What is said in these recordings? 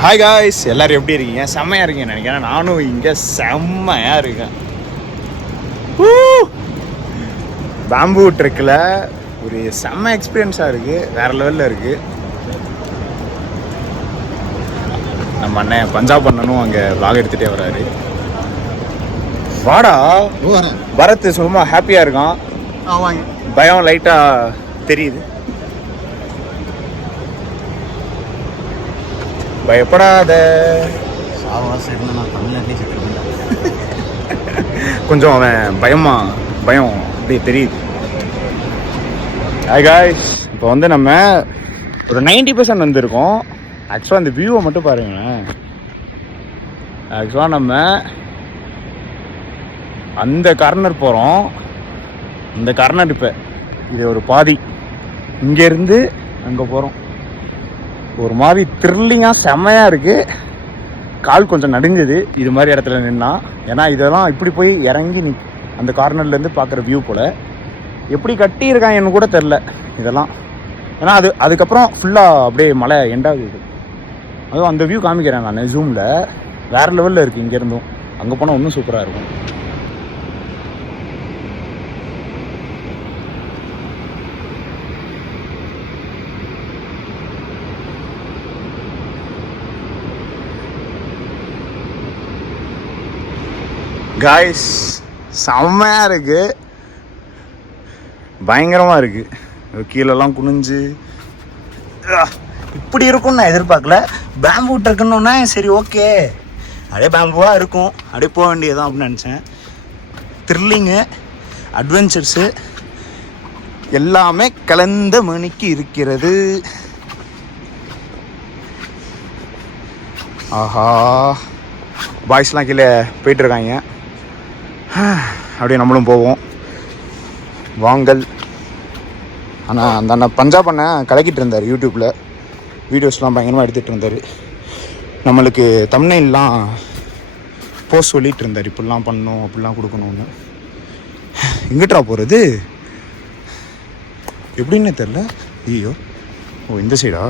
Hi guys, எல்லாரும் எப்படி இருக்கீங்க? செம்மையா இருக்கீங்க நினைக்கிறேன். நானும் இங்கே செம்மையா இருக்கேன். பேம்பூ ட்ரெக்கில் ஒரு செம்ம எக்ஸ்பீரியன்ஸாக இருக்குது, வேற லெவலில் இருக்குது. நம்ம அண்ணன் பஞ்சாப் பண்ணனும் அங்கே vlog எடுத்துகிட்டே வராரு. வாடா பரத் சும்மா ஹாப்பியாக இருக்கான். பயம் லைட்டாக தெரியுது. பயப்படாத, கொஞ்சம் அவன் பயம் அப்படியே தெரியுது. ஹாய் காய்ஸ், இப்போ வந்து நம்ம ஒரு 90% வந்திருக்கோம். ஆக்சுவலாக அந்த வியூவை மட்டும் பாருங்களேன். ஆக்சுவலாக நம்ம அந்த கார்னர் போகிறோம். அந்த கார்னர் இப்போ இது ஒரு பாதி, இங்கேருந்து அங்கே போகிறோம். ஒரு மாதிரி த்ரில்லிங்காக செம்மையாக இருக்குது. கால் கொஞ்சம் நடுங்குது இது மாதிரி இடத்துல நின்னா. ஏன்னா இதெல்லாம் இப்படி போய் இறங்கி அந்த கார்னர்லேருந்து பார்க்குற வியூ போல். எப்படி கட்டியிருக்காங்கன்னு கூட தெரில இதெல்லாம். ஏன்னா அதுக்கப்புறம் ஃபுல்லாக அப்படியே மழை எண்டாகுது. அதுவும் அந்த வியூ காமிக்கிறேன் நான் ஜூமில். வேறு லெவலில் இருக்குது. இங்கேருந்தும் அங்கே போனால் இன்னும் சூப்பராக இருக்கும். காய்ஸ், செம்மையாக இருக்குது, பயங்கரமாக இருக்குது. கீழெல்லாம் குனிஞ்சு இப்படி இருக்கும்னு நான் எதிர்பார்க்கல. பேம்பூ ட்ரக்குன்னொன்னா சரி ஓகே, அப்படியே பேம்பூவாக இருக்கும், அப்படியே போக வேண்டியதான் அப்படின்னு நினச்சேன். த்ரில்லிங்கு, அட்வென்ச்சர்ஸு எல்லாமே கலந்த மணிக்கு இருக்கிறது. ஆஹா, பாய்ஸ்லாம் கீழே போயிட்டுருக்காங்க. அப்படியே நம்மளும் போவோம் வாங்கல். ஆனால் அந்த அண்ணன் பஞ்சாப் அண்ணன் கலக்கிட்டு இருந்தார். யூடியூப்பில் வீடியோஸ்லாம் பயங்கரமாக எடுத்துகிட்டு இருந்தார். நம்மளுக்கு தம்ப்நெயில்லாம் போஸ்ட் சொல்லிகிட்டு இருந்தார், இப்படிலாம் பண்ணணும் அப்படிலாம் கொடுக்கணும்னு. எங்கிட்டா போகிறது எப்படின்னு தெரில. ஐயோ, ஓ இந்த சைடா.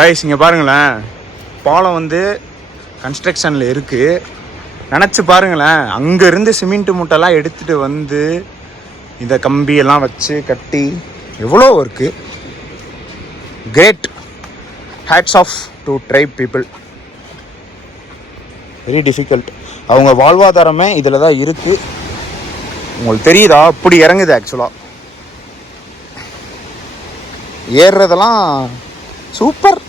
கைஸ் இங்கே பாருங்களேன், பாலம் வந்து கன்ஸ்ட்ரக்ஷனில் இருக்குது. நினச்சி பாருங்களேன், அங்கேருந்து சிமெண்ட் மூட்டைலாம் எடுத்துகிட்டு வந்து இந்த கம்பியெல்லாம் வச்சு கட்டி எவ்வளோ work. Great, hats off to tribe people. Very difficult. அவங்க வாழ்வாதாரமே இதில் தான் இருக்குது. உங்களுக்கு தெரியுதா? அப்படி இறங்குது. ஆக்சுவலாக ஏறுறதெல்லாம் சூப்பர்.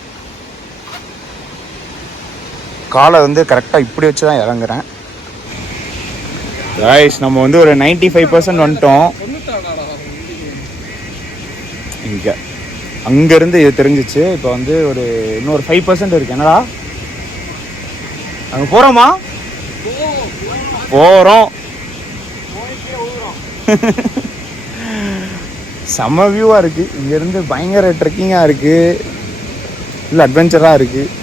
காலை வந்து கரெக்டாக இப்படி வச்சு தான் இறங்குறேன். கைஸ், நம்ம வந்து ஒரு 95% வந்துட்டோம். இங்கே அங்கேருந்து இது தெரிஞ்சிச்சு. இப்போ வந்து ஒரு இன்னொரு 5% இருக்குது. என்னடா அங்கே போகிறோமா? போகிறோம். செம்ம வியூவாக இருக்குது. இங்கேருந்து பயங்கர ட்ரெக்கிங்காக இருக்குது, இல்லை அட்வென்ச்சராக இருக்குது.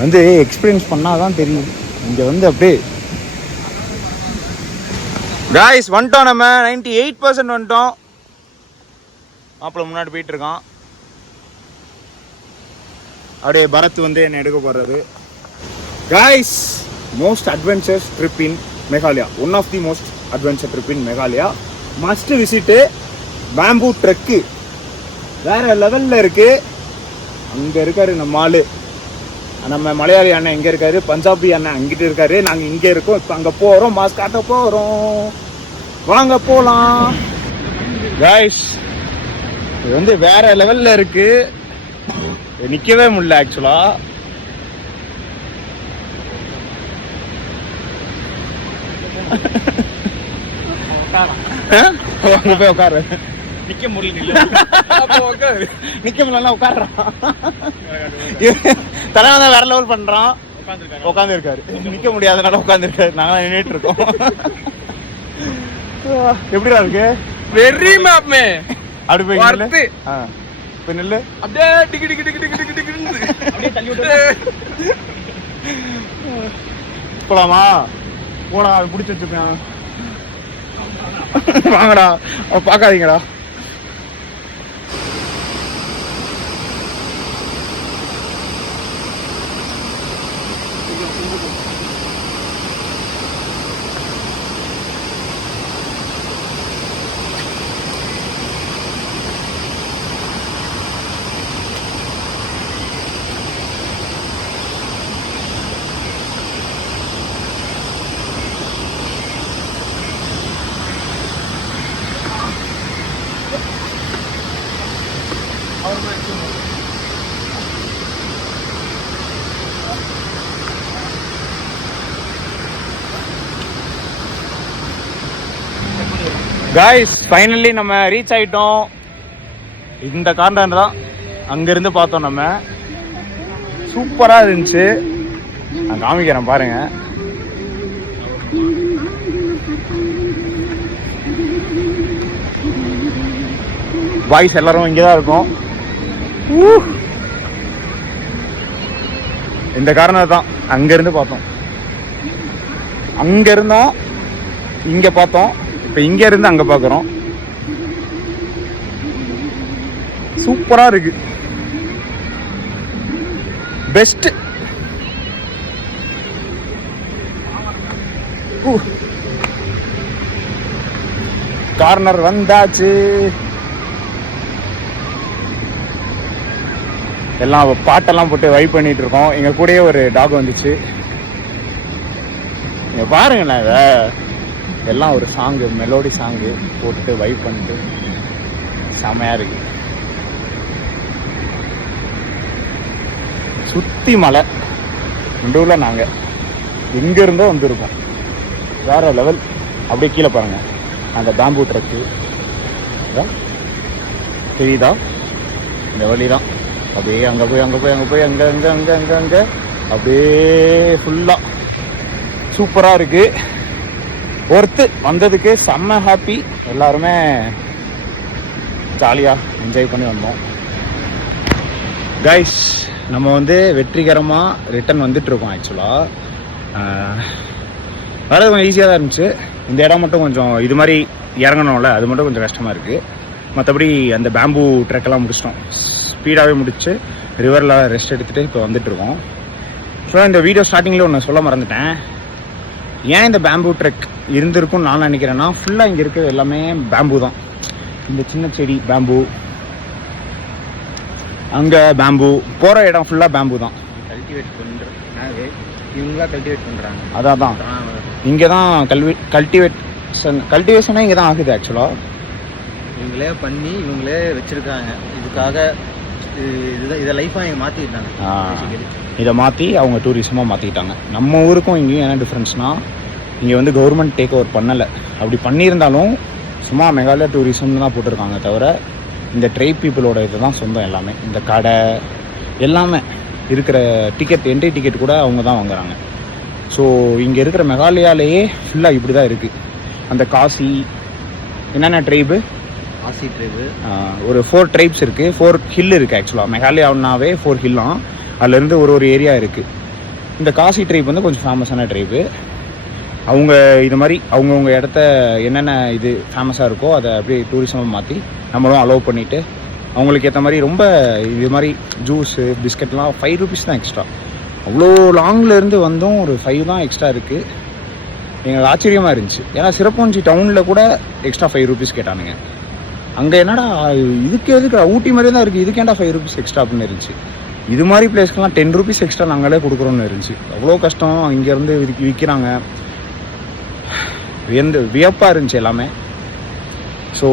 வந்து எக்ஸ்பீரியன்ஸ் பண்ணால் தான் தெரியும். இங்கே வந்து அப்படியே காய்ஸ் வந்துட்டோம். நம்ம 98% வந்துட்டோம். மாப்பிள்ள முன்னாடி போயிட்டுருக்கான். அப்படியே பரத் வந்து என்னை எடுக்க போடுறது. Guys, most adventures trip in Meghalaya, one of the most adventure trip in Meghalaya. Must visit bamboo trek. வேறு லெவலில் இருக்குது. அங்கே இருக்காரு நம்ம ஆள், நம்ம மலையாளி அண்ணன் இங்கே இருக்காரு, பஞ்சாபி அண்ணன் அங்கிட்டு இருக்காரு, நாங்கள் இங்கே இருக்கோம். இப்போ அங்கே போகிறோம், மாஸ்க் காட்ட போகிறோம். வாங்க போகலாம். காய்ஸ், இது வந்து வேற லெவலில் இருக்கு. நிற்கவே முடியல ஆக்சுவலா. அங்கே போய் உட்காரு. நிக்க முடியல, நிக்க முடியல, உட்காடுறான். தலைவன் தான் வேற லெவல் பண்றான். உட்காந்து இருக்காரு, நிக்க முடியாதனால உட்காந்து இருக்காரு. நாங்க நின்றுட்டு இருக்கோம். எப்படிடா இருக்கு? வெரி மேப்மே. அப்படி போய் இப்ப நெல்லு அப்படியே டிக்கி டிக்கி டிக்கி டிக்கி டிக்கி டிக்கி அப்படியே தள்ளி விட்டு போலாமா? போடா, பிடிச்சி வச்சிருக்கேன். வாங்கடா, பார்க்காதீங்கடா. காய்ஸ் ஃபைனலி நம்ம ரீச் ஆயிட்டோம். இந்த கார்னர் தான் அங்கிருந்து பார்த்தோம். நம்ம சூப்பரா இருந்துச்சு. நான் காமிக்கிறேன் பாருங்க. பாய்ஸ் எல்லாரும் இங்கதான் இருக்கும். இந்த கார்னர் தான் அங்கிருந்து பார்த்தோம். அங்க இருந்தோம் இங்க பார்த்தோம். இப்ப இங்க இருந்து அங்க பாக்குறோம். சூப்பரா இருக்கு. பெஸ்ட். கார்னர் வந்தாச்சு. எல்லாம் பாட்டெல்லாம் போட்டு வைப் பண்ணிட்டு இருக்கோம். எங்க கூடயே ஒரு டாக் வந்துச்சு. நீங்க பாருங்களேன், இத எல்லாம் ஒரு சாங்கு, மெலோடி சாங்கு போட்டுட்டு வைப் பண்ணிட்டு செமையா இருக்கு. சுத்தி மலை நடுவுல நாங்க எங்க இருந்தோ வந்திருக்கோம். வேற லெவல். அப்படியே கீழே பாருங்க, அந்த பேம்பு ட்ரக்கு தெரியுதா? இந்த வழிதான் அப்படியே அங்க போய் அங்க போய் அங்க போய் அங்க அங்க அங்க அங்க அங்க அப்படியே ஃபுல்லா சூப்பரா இருக்கு. ஒர்த்து வந்ததுக்கு செம்ம ஹாப்பி. எல்லாருமே ஜாலியா என்ஜாய் பண்ணி வந்தோம். கைஸ் நம்ம வந்து வெற்றிகரமா ரிட்டர்ன் வந்துட்டு இருக்கோம். ஆக்சுவலா வரது கொஞ்சம் ஈஸியாக தான் இருந்துச்சு. இந்த இடம் மட்டும் கொஞ்சம் இது மாதிரி இறங்கணும்ல, அது மட்டும் கொஞ்சம் கஷ்டமா இருக்கு. மற்றபடி அந்த பேம்பு ட்ரெக்கெல்லாம் முடிச்சிட்டோம். ஸ்பீடாகவே முடிச்சு ரிவரில் ரெஸ்ட் எடுத்துகிட்டு இப்போ வந்துட்டு இருக்கோம். ஸோ இந்த வீடியோ ஸ்டார்டிங்கில் ஒன்று சொல்ல மறந்துட்டேன். ஏன் இந்த பேம்பு ட்ரெக் இருந்திருக்கும்னு நான் நினைக்கிறேன்னா, ஃபுல்லாக இங்கே இருக்கிறது எல்லாமே பேம்பு தான். இந்த சின்ன செடி பேம்பு, அங்கே பேம்பு, போகிற இடம் ஃபுல்லாக பேம்பு தான். கல்டிவேட் பண்ணுறாங்க, இவங்களா கல்டிவேட் பண்ணுறாங்க. அதான் இங்கே தான் கல்டிவேஷனே இங்கே தான் ஆகுது. ஆக்சுவலாக இவங்களே பண்ணி இவங்களே வச்சுருக்காங்க. இதுக்காக இதை லைஃபாக இங்கே மாற்றிக்கிட்டாங்க. இதை மாற்றி அவங்க டூரிசமாக மாற்றிக்கிட்டாங்க. நம்ம ஊருக்கும் இங்கேயும் என்ன டிஃப்ரென்ஸ்னால், இங்கே வந்து கவர்மெண்ட் டேக் ஓவர் பண்ணலை. அப்படி பண்ணியிருந்தாலும் சும்மா மெகாலயா டூரிசம்னு தான் போட்டிருக்காங்க தவிர, இந்த ட்ரைப் பீப்புளோட இது தான் சொந்தம் எல்லாமே. இந்த கடை எல்லாமே இருக்கிற டிக்கெட், என்ட்ரி டிக்கெட் கூட அவங்க தான் வாங்குறாங்க. ஸோ இங்கே இருக்கிற மெகாலயாலேயே ஃபுல்லாக இப்படி தான் இருக்குது. அந்த காசி என்னென்ன ட்ரைபு, ஆசி ட்ரைபு, ஒரு 4 ட்ரைப்ஸ் இருக்குது. 4 ஹில் இருக்குது. ஆக்சுவலாக மெகாலயானாவே 4 ஹில்லாம், அதுலேருந்து ஒரு ஏரியா இருக்குது. இந்த காசி ட்ரைப் வந்து கொஞ்சம் ஃபேமஸான ட்ரைபு. அவங்க இது மாதிரி அவங்கவுங்க இடத்த என்னென்ன இது ஃபேமஸாக இருக்கோ அதை அப்படியே டூரிசமாக மாற்றி நம்மளும் அலோவ் பண்ணிவிட்டு, அவங்களுக்கு ஏற்ற மாதிரி ரொம்ப இது மாதிரி ஜூஸு பிஸ்கட்லாம் 5 ரூபீஸ் தான் எக்ஸ்ட்ரா. அவ்வளோ லாங்லேருந்து வந்தோம், ஒரு 5 தான் எக்ஸ்ட்ரா இருக்குது. எங்களுக்கு ஆச்சரியமாக இருந்துச்சு. ஏன்னா சிறப்பஞ்சி டவுனில் கூட எக்ஸ்ட்ரா 5 ரூபீஸ் கேட்டானுங்க. அங்கே என்னடா இதுக்கு எதுக்கு, ஊட்டி மாதிரி தான் இருக்குது, இதுக்கேண்டா 5 ரூபீஸ் எக்ஸ்ட்ரா அப்படின்னு இருந்துச்சு. இது மாதிரி பிளேஸ்க்கெலாம் 10 ரூபீஸ் எக்ஸ்ட்ரா நாங்களே கொடுக்குறோன்னு இருந்துச்சு. அவ்வளோ கஷ்டம் இங்கேருந்து விற்கிறாங்க. வியப்பாக இருந்துச்சு எல்லாமே. ஸோ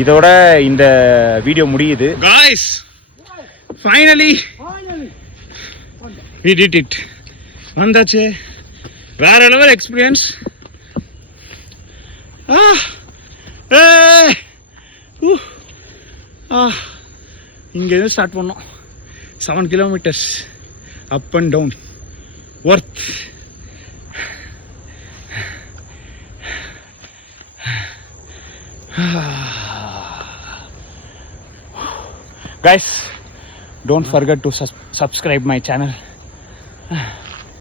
இதோட இந்த வீடியோ முடியுது. Guys, finally we did it. வந்தாச்சு. வேற லெவல் எக்ஸ்பீரியன்ஸ். இங்கேருந்து ஸ்டார்ட் பண்ணோம். 7 kilometres up and down. Worth. Guys, don't forget to subscribe my channel.